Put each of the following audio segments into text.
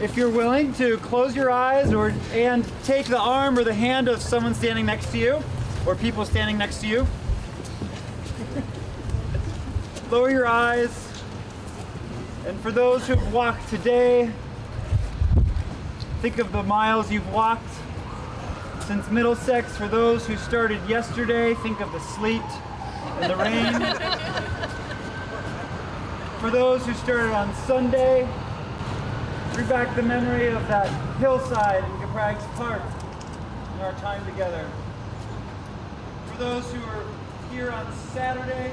If you're willing to close your eyes and take the arm or the hand of someone standing next to you or people standing next to you. Lower your eyes. And for those who've walked today, think of the miles you've walked since Middlesex. For those who started yesterday, think of the sleet and the rain. For those who started on Sunday, bring back the memory of that hillside in Caprags Park and our time together. For those who are here on Saturday,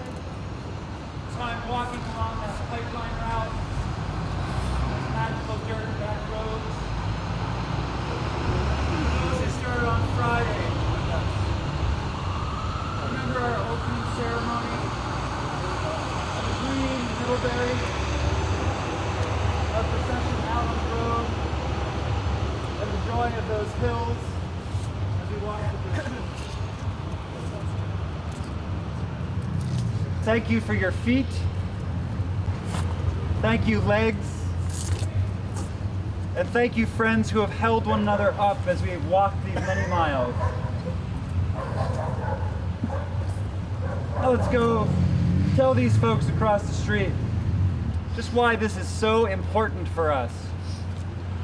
time walking along that pipeline route, those magical dirt back roads. For those who started on Friday with us. Remember our opening ceremony on the green Middlebury, our procession out on the road, and the joy of those hills as we walk with them. Thank you for your feet. Thank you, legs. And thank you, friends who have held one another up as we have walked these many miles. Now let's go tell these folks across the street just why this is so important for us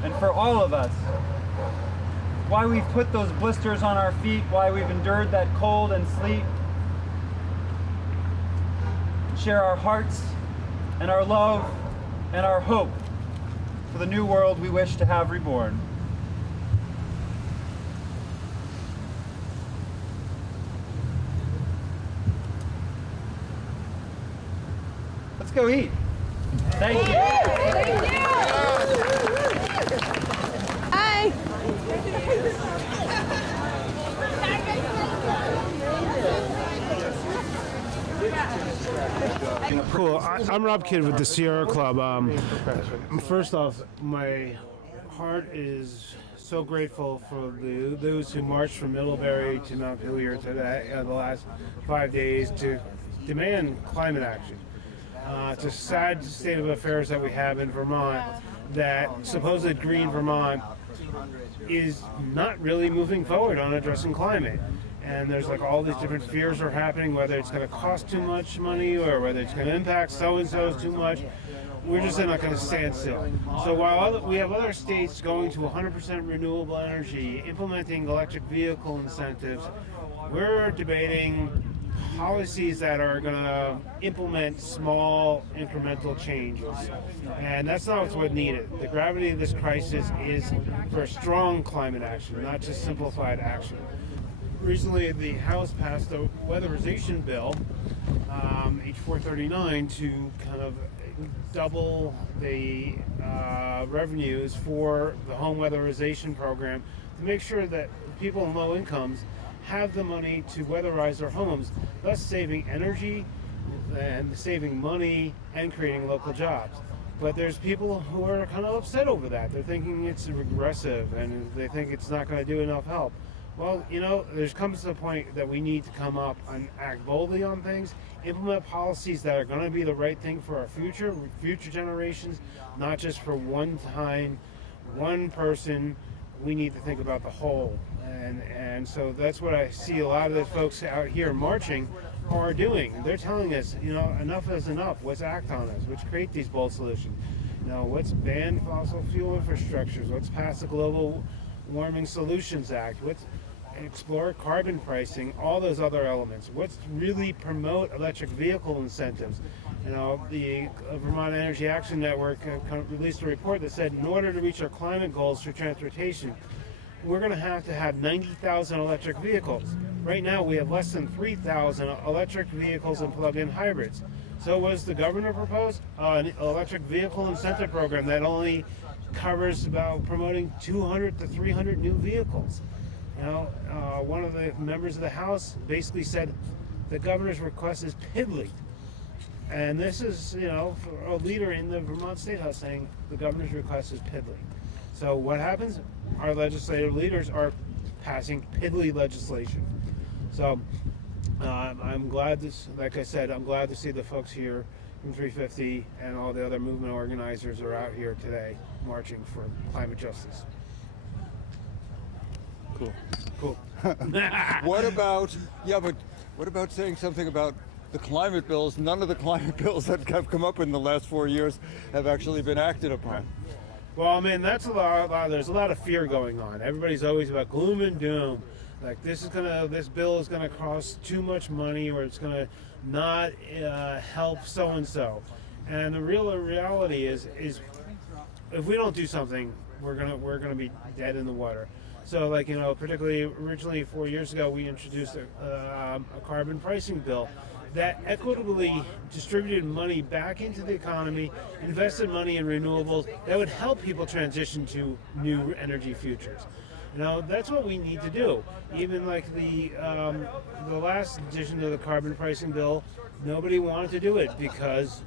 and for all of us. Why we've put those blisters on our feet, why we've endured that cold and sleet. Share our hearts and our love and our hope for the new world we wish to have reborn. Let's go eat. Thank you. Thank you. Hi. Cool. I'm Robb Kidd with the Sierra Club. First off, my heart is so grateful for those who marched from Middlebury to Montpelier today, the last 5 days to demand climate action. It's a sad state of affairs that we have in Vermont, that supposed green Vermont is not really moving forward on addressing climate. And there's like all these different fears are happening, whether it's going to cost too much money or whether it's going to impact so-and-so's too much. We're just not going to stand still. So while we have other states going to 100% renewable energy, implementing electric vehicle incentives, we're debating policies that are going to implement small incremental changes. And that's not what's needed. The gravity of this crisis is for strong climate action, not just simplified action. Recently, the House passed a weatherization bill, H439, to kind of double the revenues for the home weatherization program to make sure that people in low incomes have the money to weatherize their homes, thus saving energy and saving money and creating local jobs. But there's people who are kind of upset over that. They're thinking it's regressive and they think it's not going to do enough help. Well, you know, there's comes to a point that we need to come up and act boldly on things, implement policies that are going to be the right thing for our future generations, not just for one time, one person. We need to think about the whole. And so that's what I see a lot of the folks out here marching are doing. They're telling us, you know, enough is enough. Let's act on this. Let's create these bold solutions. You know, let's ban fossil fuel infrastructures. Let's pass the Global Warming Solutions Act. explore carbon pricing, all those other elements. What's really promote electric vehicle incentives? You know, the Vermont Energy Action Network released a report that said in order to reach our climate goals for transportation, we're going to have 90,000 electric vehicles. Right now we have less than 3,000 electric vehicles and plug-in hybrids. So what does the governor propose? An electric vehicle incentive program that only covers about promoting 200 to 300 new vehicles. You know, one of the members of the House basically said the governor's request is piddly. And this is, you know, for a leader in the Vermont Statehouse saying the governor's request is piddly. So what happens? Our legislative leaders are passing piddly legislation. So I'm glad like I said, I'm glad to see the folks here from 350 and all the other movement organizers are out here today marching for climate justice. Cool. What about saying something about the climate bills? None of the climate bills that have come up in the last 4 years have actually been acted upon. Well, I mean, that's a lot. There's a lot of fear going on. Everybody's always about gloom and doom. Like this bill is gonna cost too much money, or it's gonna not help so and so. And the real reality is if we don't do something, we're gonna be dead in the water. So, like, you know, particularly originally 4 years ago, we introduced a carbon pricing bill that equitably distributed money back into the economy, invested money in renewables that would help people transition to new energy futures. You know, that's what we need to do. Even like the last edition of the carbon pricing bill, nobody wanted to do it because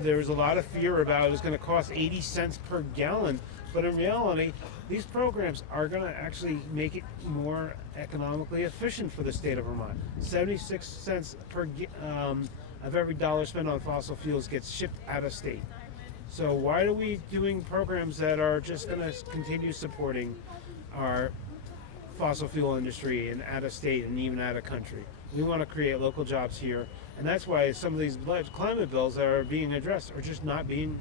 there was a lot of fear about it was going to cost 80 cents per gallon. But in reality, these programs are going to actually make it more economically efficient for the state of Vermont. 76 cents of every dollar spent on fossil fuels gets shipped out of state. So why are we doing programs that are just going to continue supporting our fossil fuel industry and out of state and even out of country? We want to create local jobs here, and that's why some of these climate bills that are being addressed are just not being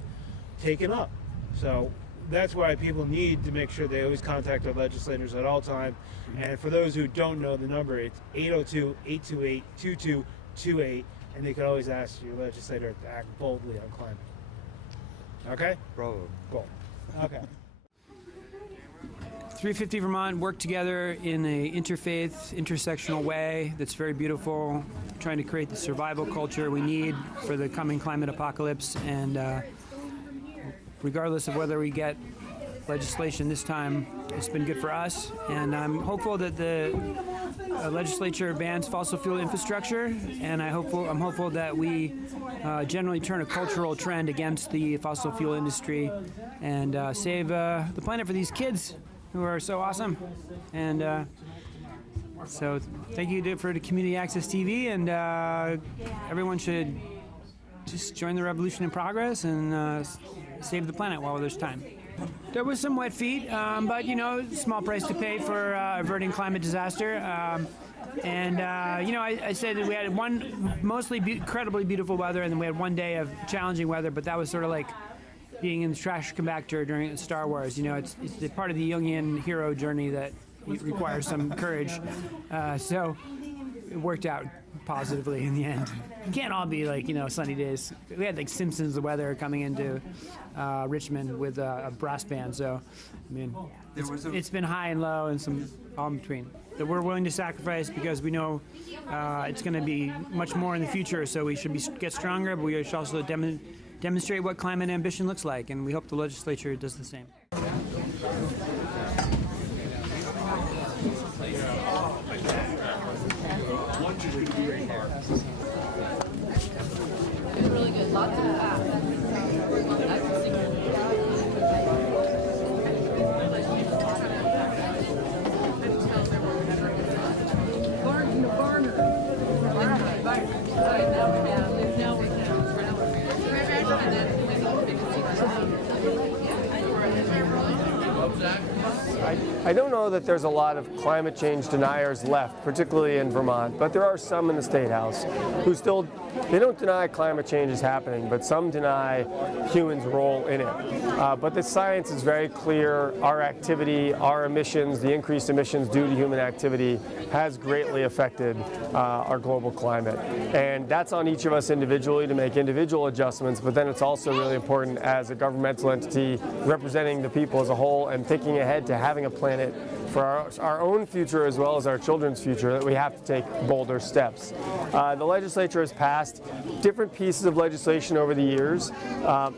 taken up. So that's why people need to make sure they always contact their legislators at all times. And for those who don't know the number, it's 802-828-2228, and they can always ask your legislator to act boldly on climate. Okay? Bravo. Cool. Okay. 350 Vermont work together in an interfaith, intersectional way that's very beautiful, trying to create the survival culture we need for the coming climate apocalypse. And regardless of whether we get legislation this time, it's been good for us. And I'm hopeful that the legislature bans fossil fuel infrastructure, and I'm hopeful that we generally turn a cultural trend against the fossil fuel industry and save the planet for these kids who are so awesome. And so thank you for the Community Access TV, and everyone should just join the revolution in progress and save the planet while there's time. There was some wet feet, but, you know, small price to pay for averting climate disaster. You know, I said that we had one mostly incredibly beautiful weather, and then we had one day of challenging weather, but that was sort of like being in the trash compactor during Star Wars. You know, it's the part of the Jungian hero journey that requires some courage. So it worked out positively in the end. It can't all be like, you know, sunny days. We had like Simpsons weather coming into Richmond with a brass band. So, I mean, it's been high and low and some all in between that we're willing to sacrifice because we know it's going to be much more in the future. So we should get stronger, but we should also demonstrate what climate ambition looks like. And we hope the legislature does the same. Really good. Lots of fat. Now we're down. I don't know that there's a lot of climate change deniers left, particularly in Vermont, but there are some in the State House who still, they don't deny climate change is happening, but some deny humans' role in it. But the science is very clear. Our activity, our emissions, the increased emissions due to human activity has greatly affected our global climate. And that's on each of us individually to make individual adjustments, but then it's also really important as a governmental entity representing the people as a whole and thinking ahead to having a planet for our own future as well as our children's future, that we have to take bolder steps. The legislature has passed different pieces of legislation over the years.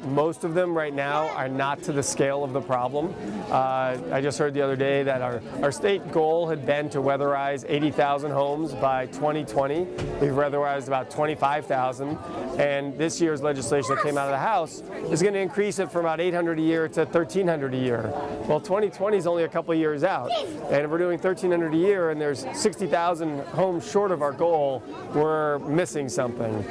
Most of them right now are not to the scale of the problem. I just heard the other day that our state goal had been to weatherize 80,000 homes by 2020. We've weatherized about 25,000, and this year's legislation that came out of the House is going to increase it from about 800 a year to 1,300 a year. Well, 2020 is only a couple of years out, and if we're doing 1,300 a year and there's 60,000 homes short of our goal, we're missing something.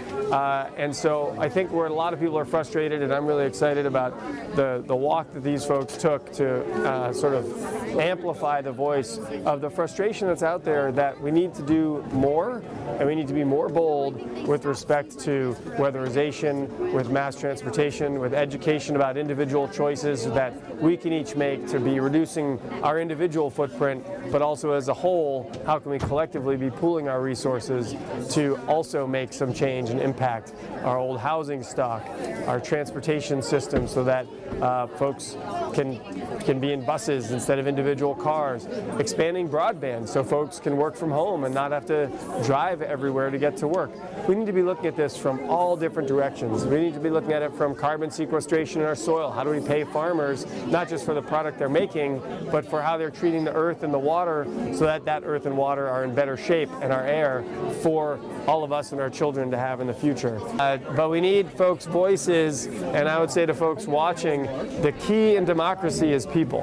And so I think where a lot of people are frustrated, and I'm really excited about the walk that these folks took to sort of amplify the voice of the frustration that's out there, that we need to do more and we need to be more bold with respect to weatherization, with mass transportation, with education about individual choices that we can each make to be reducing our individual footprint, but also as a whole, how can we collectively be pooling our resources to also make some change and impact our old housing stock, our transportation system, so that folks can be in buses instead of individual cars, expanding broadband so folks can work from home and not have to drive everywhere to get to work. We need to be looking at this from all different directions. We need to be looking at it from carbon sequestration in our soil. How do we pay farmers, not just for the product they're making, but for how they're treating the earth and the water, so that that earth and water are in better shape, and our air for all of us and our children to have in the future. But we need folks' voices, and I would say to folks watching, the key in democracy is people.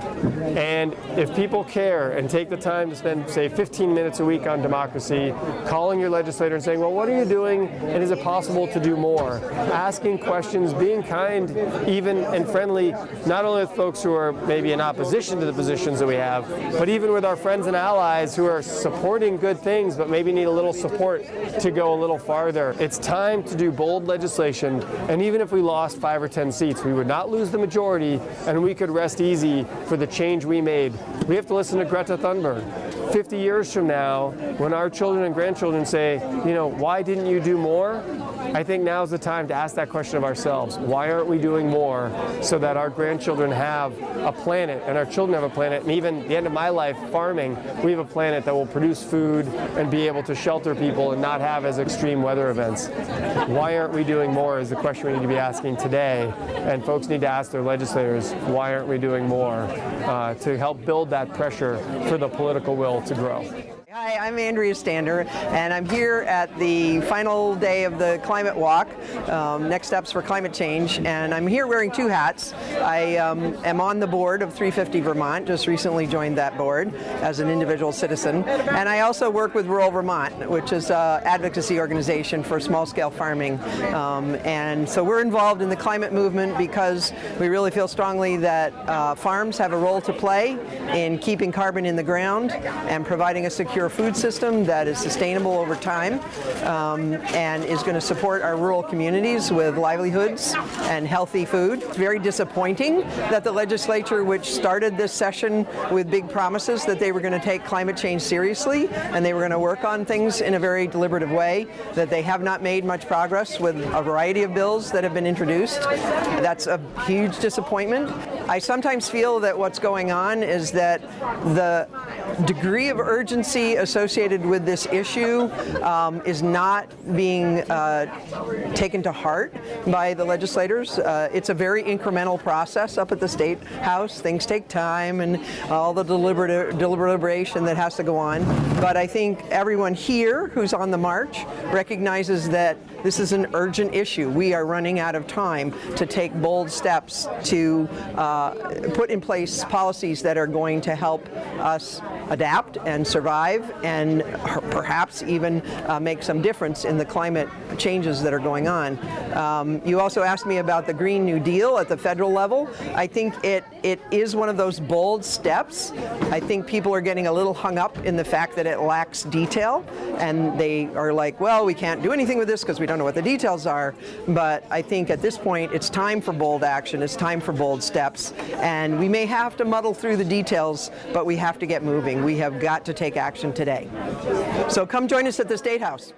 And if people care and take the time to spend, say, 15 minutes a week on democracy, calling your legislator and saying, well, what are you doing, and is it possible to do more? Asking questions, being kind, even and friendly, not only with folks who are maybe in opposition to the positions that we have, but even with our friends and allies who are supporting good things, but maybe need a little support to go a little farther. It's time to do bold legislation, and even if we lost 5 or 10 seats, we would not lose the majority, and we could rest easy for the change we made. We have to listen to Greta Thunberg. 50 years from now, when our children and grandchildren say, you know, why didn't you do more? I think now's the time to ask that question of ourselves. Why aren't we doing more so that our grandchildren have a planet and our children have a planet, and even at the end of my life farming, we have a planet that will produce food and be able to shelter people and not have as extreme weather events. Why aren't we doing more is the question we need to be asking today, and folks need to ask their legislators, why aren't we doing more to help build that pressure for the political will to grow. Hi, I'm Andrea Stander, and I'm here at the final day of the climate walk, Next Steps for Climate Change, and I'm here wearing 2 hats. I am on the board of 350 Vermont, just recently joined that board as an individual citizen, and I also work with Rural Vermont, which is an advocacy organization for small-scale farming, and so we're involved in the climate movement because we really feel strongly that farms have a role to play in keeping carbon in the ground and providing a secure food system that is sustainable over time and is going to support our rural communities with livelihoods and healthy food. It's very disappointing that the legislature, which started this session with big promises that they were going to take climate change seriously and they were going to work on things in a very deliberative way, that they have not made much progress with a variety of bills that have been introduced. That's a huge disappointment. I sometimes feel that what's going on is that the degree of urgency associated with this issue is not being taken to heart by the legislators. It's a very incremental process up at the State House. Things take time and all the deliberation that has to go on. But I think everyone here who's on the march recognizes that this is an urgent issue. We are running out of time to take bold steps to put in place policies that are going to help us adapt and survive effective and perhaps even make some difference in the climate changes that are going on. You also asked me about the Green New Deal at the federal level. I think it is one of those bold steps. I think people are getting a little hung up in the fact that it lacks detail, and they are like, well, we can't do anything with this because we don't know what the details are. But I think at this point it's time for bold action, it's time for bold steps, and we may have to muddle through the details, but we have to get moving. We have got to take action today. So come join us at the State House.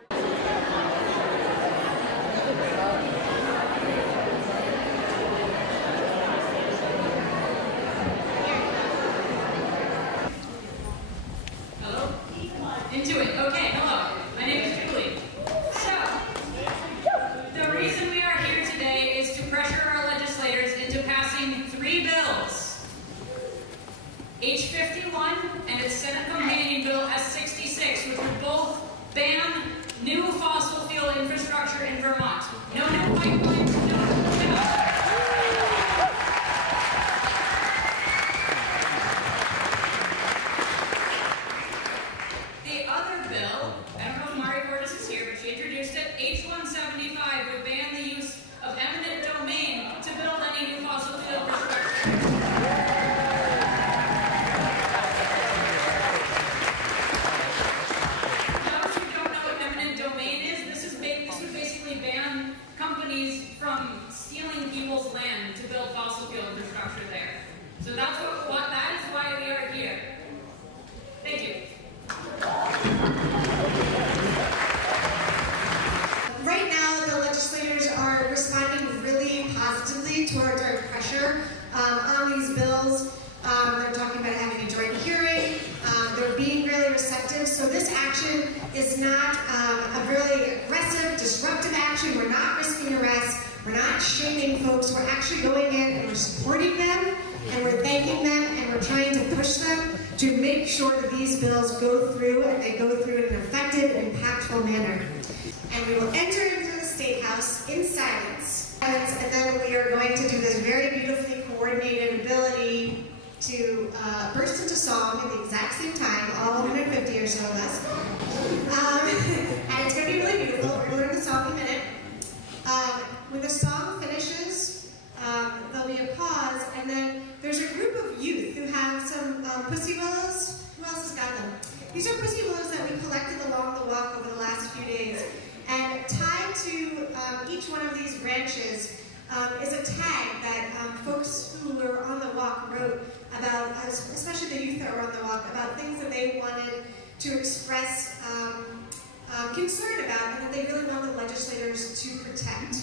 Into it. Okay, hello. My name is Julie. So, the reason we are here today is to pressure our legislators into passing 3 bills. H51 and its Senate companion bill S66, which would both ban new fossil fuel infrastructure in Vermont. No new pipelines, The other bill, I don't know if Mari Cordes is here, but she introduced it, H175 would ban the use of eminent domain to build any new fossil fuel infrastructure. Those who don't know what eminent domain is, this would basically ban companies from stealing people's land to build fossil fuel infrastructure there. So that's that is why we are here. Thank you. Right now, the legislators are responding really positively towards our pressure on these bills. They're talking about having a joint hearing. They're being really receptive. So this action is not a really aggressive, disruptive action. We're not risking arrest. We're not shaming folks. We're actually going in and we're supporting them, and we're thanking them, and we're trying to push them to make sure that these bills go through, and they go through in an effective, impactful manner. And we will enter into the State House in silence. And then we are going to do this very beautifully coordinated ability to burst into song at the exact same time, all 150 or so of us. And it's going to be really beautiful. We're going to learn the song in a minute. When the song finishes, there'll be a pause, and then there's a group of youth who have some pussy willows. Who else has got them? These are pussy willows that we collected along the walk over the last few days. And tied to each one of these branches is a tag that folks who were on the walk wrote about, especially the youth that were on the walk, about things that they wanted to express concern about and that they really want the legislators to protect.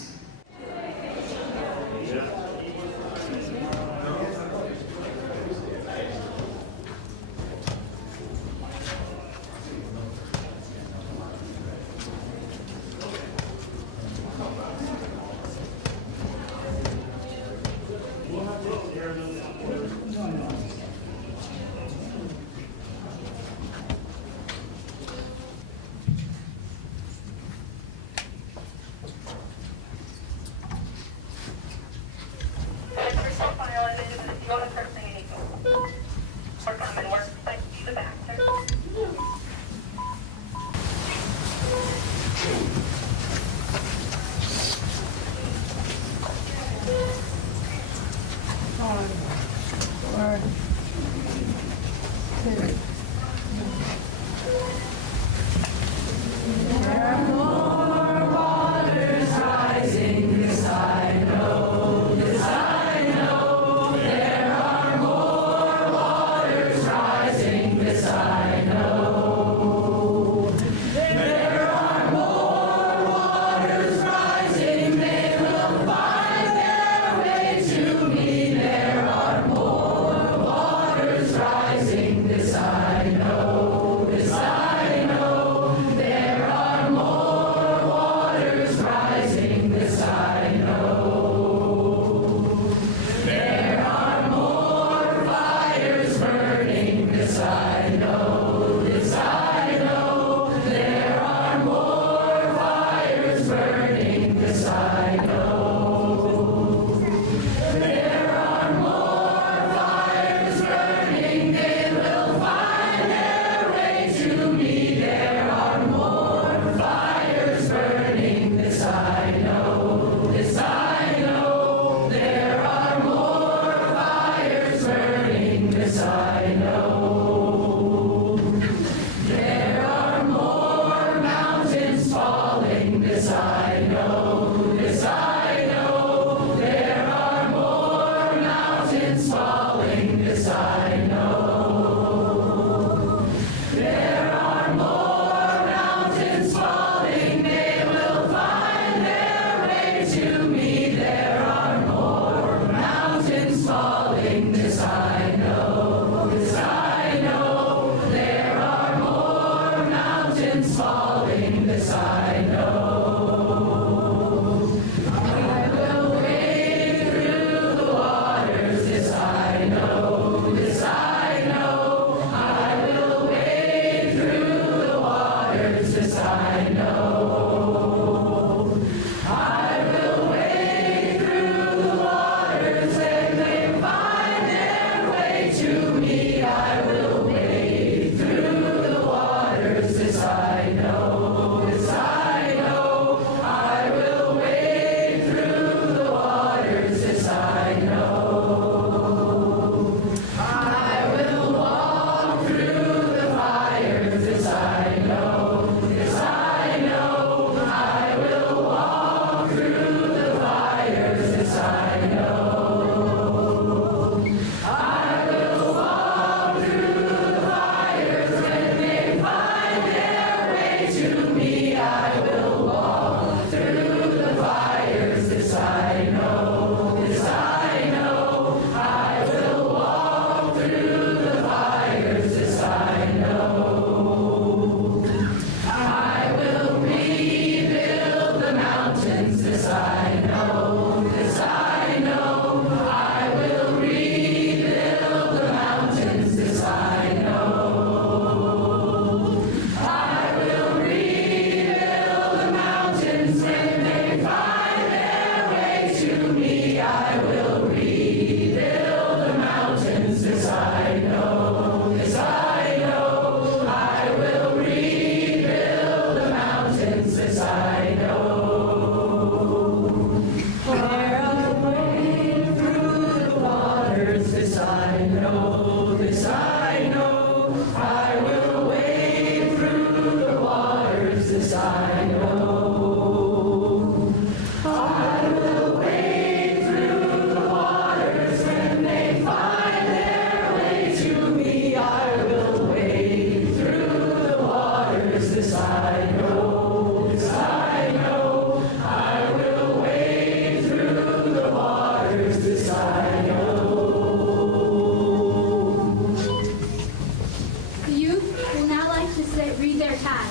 their time.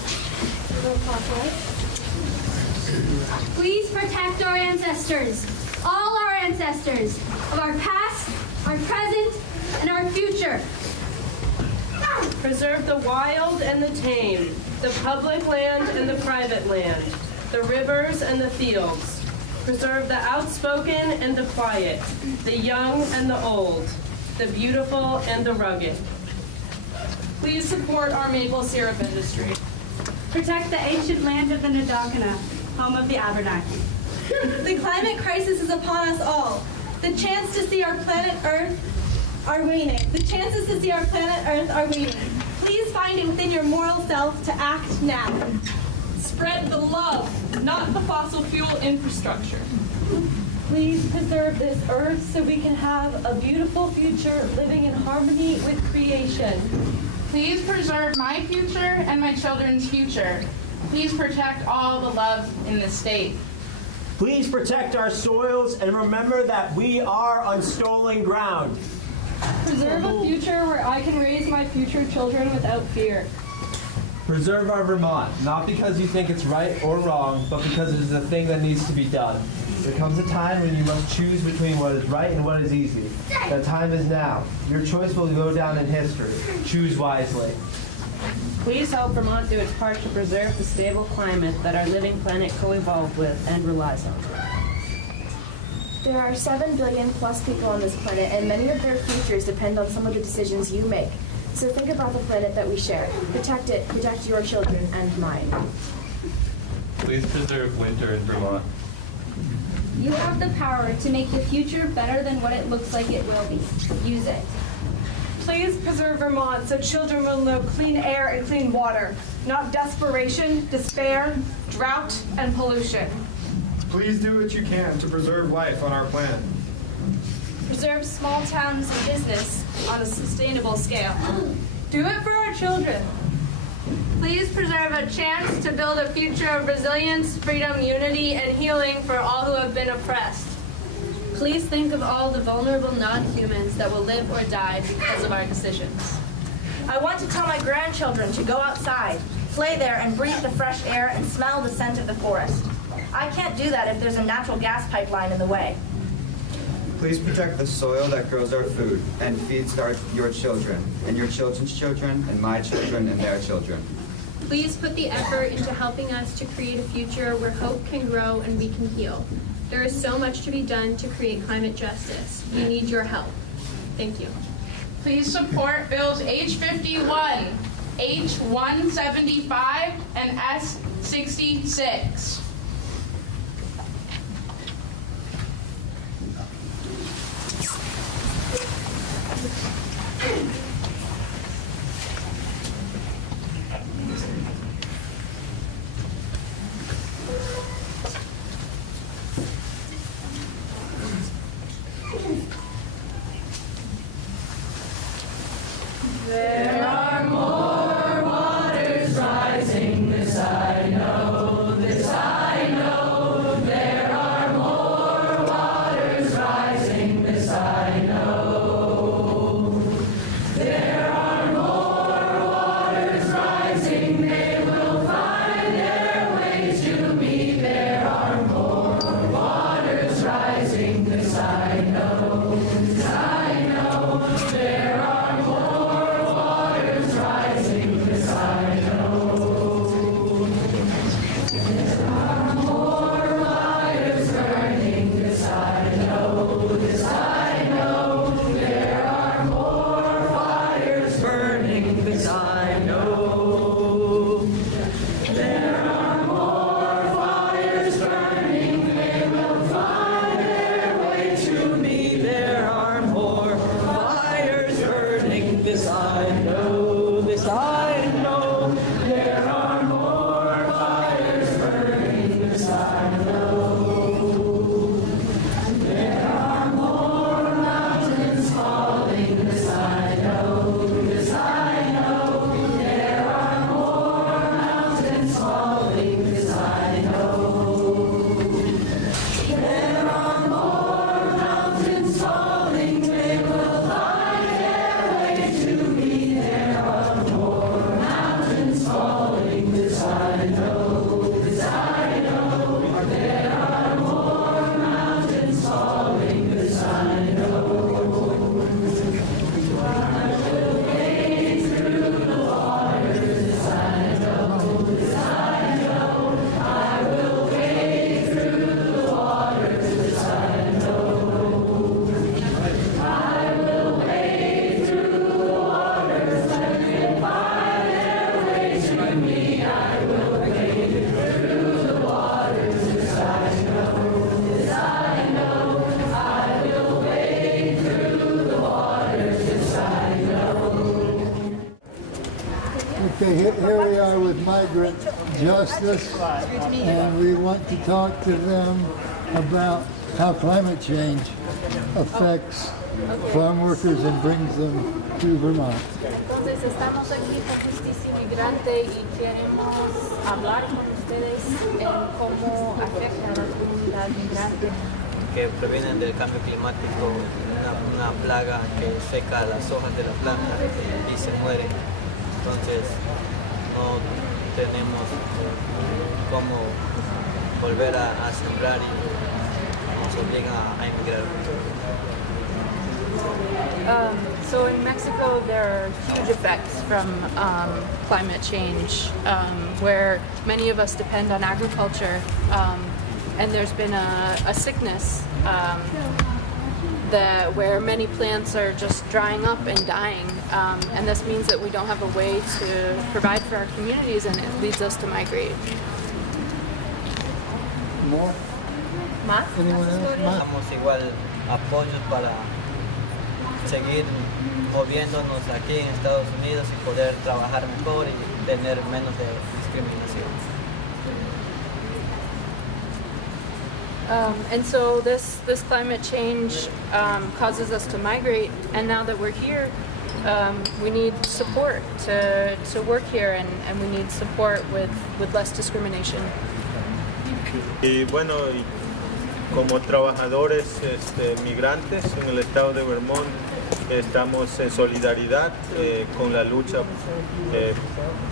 Please protect our ancestors, all our ancestors, of our past, our present, and our future. Preserve the wild and the tame, the public land and the private land, the rivers and the fields. Preserve the outspoken and the quiet, the young and the old, the beautiful and the rugged. Please support our maple syrup industry. Protect the ancient land of the Nadakana, home of the Abenaki. The climate crisis is upon us all. The chance to see our planet Earth are waning. The chances to see our planet Earth are waning. Please find it within your moral self to act now. Spread the love, not the fossil fuel infrastructure. Please preserve this Earth so we can have a beautiful future living in harmony with creation. Please preserve my future and my children's future. Please protect all the love in this state. Please protect our soils and remember that we are on stolen ground. Preserve a future where I can raise my future children without fear. Preserve our Vermont, not because you think it's right or wrong, but because it is a thing that needs to be done. There comes a time when you must choose between what is right and what is easy. That time is now. Your choice will go down in history. Choose wisely. Please help Vermont do its part to preserve the stable climate that our living planet co-evolved with and relies on. There are 7 billion plus people on this planet, and many of their futures depend on some of the decisions you make. So think about the planet that we share. Protect it, protect your children and mine. Please preserve winter in Vermont. You have the power to make your future better than what it looks like it will be. Use it. Please preserve Vermont so children will know clean air and clean water, not desperation, despair, drought, and pollution. Please do what you can to preserve life on our planet. Preserve small towns and business on a sustainable scale. Do it for our children. Please preserve a chance to build a future of resilience, freedom, unity, and healing for all who have been oppressed. Please think of all the vulnerable non-humans that will live or die because of our decisions. I want to tell my grandchildren to go outside, play there, and breathe the fresh air and smell the scent of the forest. I can't do that if there's a natural gas pipeline in the way. Please protect the soil that grows our food and feeds your children, and your children's children, and my children, and their children. Please put the effort into helping us to create a future where hope can grow and we can heal. There is so much to be done to create climate justice. We need your help. Thank you. Please support Bills H51, H175, and S66. There are more waters rising, this I know, this I Okay, here we are with migrant justice, and we want to talk to them about how climate change affects farm workers and brings them to Vermont. Entonces estamos aquí por justicia inmigrante y queremos hablar con ustedes en cómo afecta a la comunidad migrante. Que provienen del cambio climático, una plaga que seca las hojas de la planta y se muere. Entonces no tenemos cómo volver a sembrar y nos obligan a emigrar. So in Mexico, there are huge effects from climate change, where many of us depend on agriculture, and there's been a sickness where many plants are just drying up and dying, and this means that we don't have a way to provide for our communities, and it leads us to migrate. More? Anyone else? Damos igual apoyos para seguir moviéndonos aquí en Estados Unidos y poder trabajar mejor y tener menos de discriminación. And so this climate change causes us to migrate, and now that we're here, we need support to work here, and we need support with less discrimination. Y bueno, como trabajadores migrantes en el estado de Vermont, estamos en solidaridad con la lucha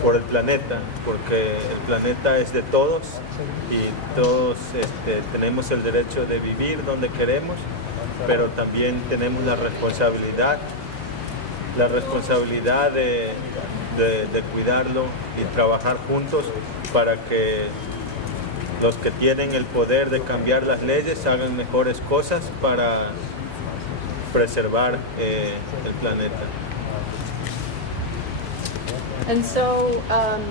por el planeta, porque el planeta es de todos y todos tenemos el derecho de vivir donde queremos, pero también tenemos la responsabilidad de cuidarlo y trabajar juntos para que los que tienen el poder de cambiar las leyes hagan mejores cosas para preservar el planeta. And so,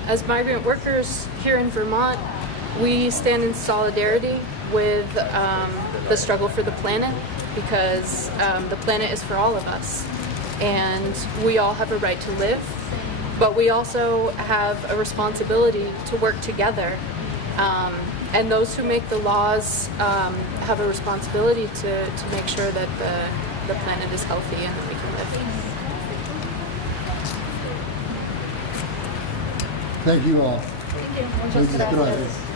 as migrant workers here in Vermont, we stand in solidarity with the struggle for the planet, because the planet is for all of us, and we all have a right to live, but we also have a responsibility to work together. And those who make the laws have a responsibility to make sure that the planet is healthy and that we can live. Thank you all. Thank you. Muchas gracias.